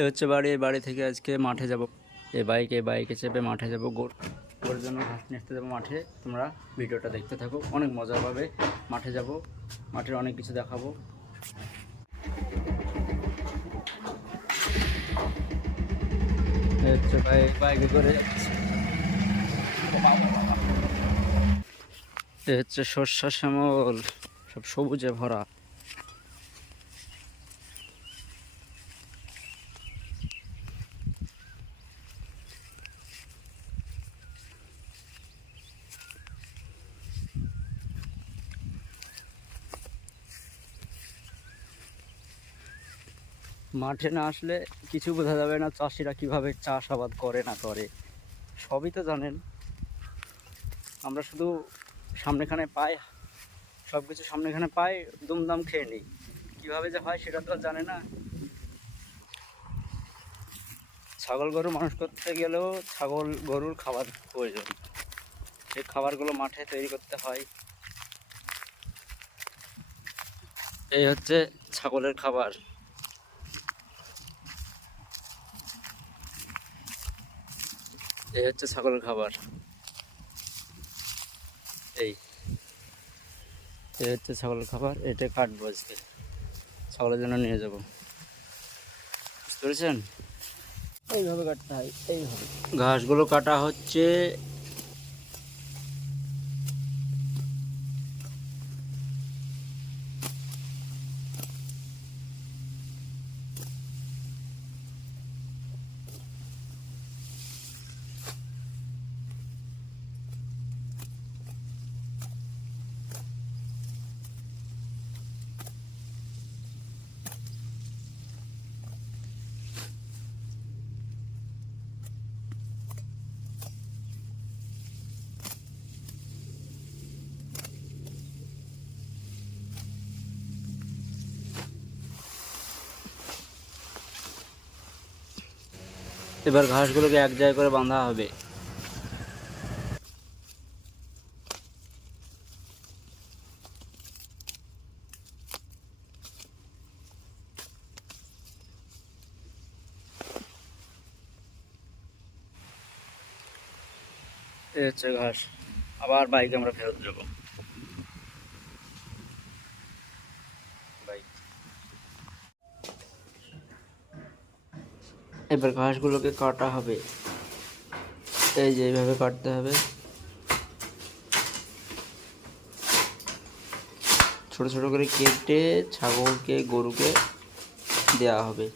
এ হচ্ছে বাড়ি এই বাড়ি থেকে আজকে মাঠে যাব। এই বাইকে বাইকে চেপে মাঠে যাব গোর ওর জন্য ঘাস নিয়ে যাব মাঠে। তোমরা ভিডিওটা দেখতে থাকো, অনেক মজা পাবে। মাঠে যাব, মাঠের অনেক কিছু দেখাবো। হচ্ছে ভাই বাইকে করে এ হচ্ছে শস্য শ্যামল, সব সবুজে ভরা। মাঠে না আসলে কিছু বোঝা যাবে না চাষিরা কীভাবে চাষাবাদ করে না করে। সবই তো জানেন। আমরা শুধু সামনেখানে পাই সব কিছু সামনেখানে পাই, দুমদাম খেয়ে নিই। কীভাবে যে হয় সেটা তো জানে না। ছাগল গরু মানুষ করতে গেলেও ছাগল গরুর খাবার প্রয়োজন। সেই খাবারগুলো মাঠে তৈরি করতে হয়। এই হচ্ছে ছাগলের খাবার। এই হচ্ছে ছাগলের খাবার। এই। এই হচ্ছে ছাগলের খাবার এটা কাটবো আজকে। ছাগলের জন্য নিয়ে যাব। বুঝতে পেরেছেন? এইভাবে কাটতে হয় এইভাবে। ঘাসগুলো কাটা হচ্ছে এবার ঘাসগুলোকে এক জায়গায় করে বাঁধা হবে। হচ্ছে ঘাস। আবার বাইকে আমরা ফেরত যাব বাইক এবার ঘাসগুলোকে কাটা হবে। এই যে এইভাবে কাটতে হবে। ছোট ছোট করে কেটে ছাগলকে, গরুকে দেওয়া হবে।